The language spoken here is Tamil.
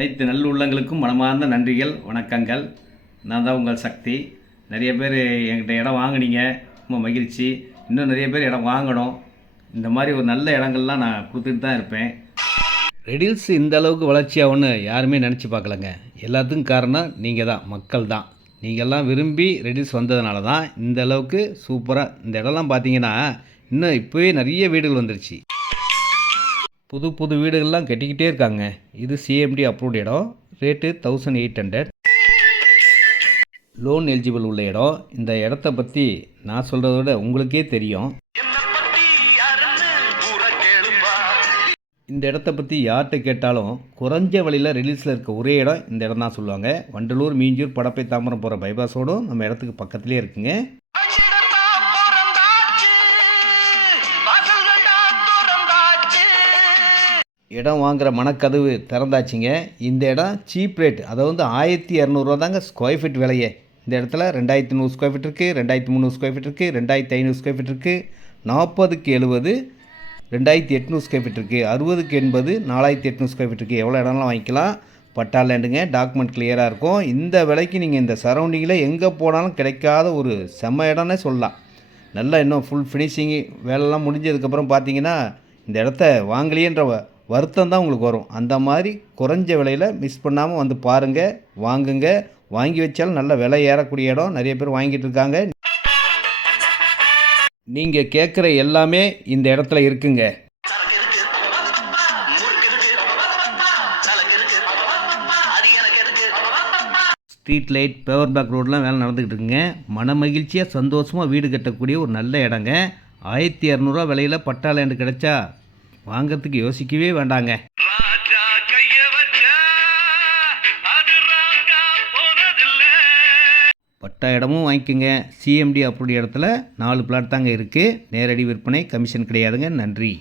அனைத்து நல்லுள்ளங்களுக்கும் மனமார்ந்த நன்றிகள், வணக்கங்கள். நான் தான் உங்கள் சக்தி. நிறைய பேர் என்கிட்ட இடம் வாங்கினீங்க, ரொம்ப மகிழ்ச்சி. இன்னும் நிறைய பேர் இடம் வாங்கணும். இந்த மாதிரி ஒரு நல்ல இடங்கள்லாம் நான் கொடுத்துட்டு தான் இருப்பேன். ரெடில்ஸ் இந்த அளவுக்கு வளர்ச்சியாகும்னு யாருமே நினச்சி பார்க்கலங்க. எல்லாத்துக்கும் காரணம் நீங்கள் தான், மக்கள் தான். நீங்கள்லாம் விரும்பி ரெடில்ஸ் வந்ததுனால தான் இந்த அளவுக்கு சூப்பராக இந்த இடம்லாம் பார்த்தீங்கன்னா இன்னும் இப்போவே நிறைய வீடுகள் வந்துருச்சு. புது புது வீடுகள்லாம் கட்டிக்கிட்டே இருக்காங்க. இது சிஎம்டி அப்ரூவ்ட் இடம். ரேட்டு 1800. லோன் எலிஜிபிள் உள்ள இடம். இந்த இடத்த பற்றி நான் சொல்கிறத விட உங்களுக்கே தெரியும். இந்த இடத்த பற்றி யார்கிட்ட கேட்டாலும் குறைஞ்ச வழியில் ரிலீஸில் இருக்க ஒரே இடம் இந்த இடம் தான் சொல்லுவாங்க. வண்டலூர், மீஞ்சூர், படப்பை, தாம்பரம் போகிற பைபாஸோடும் நம்ம இடத்துக்கு பக்கத்துலேயே இருக்குங்க. இடம் வாங்குகிற மனக்கதவு திறந்தாச்சுங்க. இந்த இடம் சீப் ரேட், அதாவது 1200 தாங்க ஸ்கொயர் ஃபீட் விலையே. இந்த இடத்துல 2300 ஸ்கொயர் ஃபீட் இருக்குது, 2300 ஸ்கொயர் ஃபீட் இருக்குது, 2500 ஸ்கொயர் ஃபீட் இருக்குது, 40க்கு 70, 2800 ஸ்கொயர் ஃபீட் இருக்குது, 60க்கு 80, 4800 ஸ்கொயர் ஃபீட் இருக்குது. எவ்வளோ இடம்லாம் வாங்கிக்கலாம். பட்டா லேண்டுங்க. டாக்குமெண்ட் கிளியராக இருக்கும். இந்த விலைக்கு நீங்கள் இந்த சரௌண்டிங்கில் எங்கே போனாலும் கிடைக்காத ஒரு செம்ம இடம்னே சொல்லலாம். நல்லா இன்னும் ஃபுல் ஃபினிஷிங்கு வேலைலாம் முடிஞ்சதுக்கப்புறம் பார்த்தீங்கன்னா இந்த இடத்த வாங்கலையேன்ற வருத்தம் தான் உங்களுக்கு வரும். அந்த மாதிரி குறைஞ்ச விலையில் மிஸ் பண்ணாமல் வந்து பாருங்கள், வாங்குங்க. வாங்கி வச்சாலும் நல்ல விலை ஏறக்கூடிய இடம். நிறைய பேர் வாங்கிட்டு இருக்காங்க. நீங்கள் கேட்குற எல்லாமே இந்த இடத்துல இருக்குங்க. ஸ்ட்ரீட் லைட், பவர் பேக் ரோடெலாம் வேலை நடந்துக்கிட்டு இருக்குங்க. மன மகிழ்ச்சியாக சந்தோஷமாக வீடு கட்டக்கூடிய ஒரு நல்ல இடங்க. 1200 விலையில் பட்டா லேண்டு கிடைச்சா வாங்கிறதுக்கு யோசிக்கவே வேண்டாங்க. பட்டா இடமும் வாங்கிக்கோங்க. சிஎம்டி அப்ரூவ்ட் இடத்துல 4 பிளாட் தாங்க இருக்குது. நேரடி விற்பனை, கமிஷன் கிடையாதுங்க. நன்றி.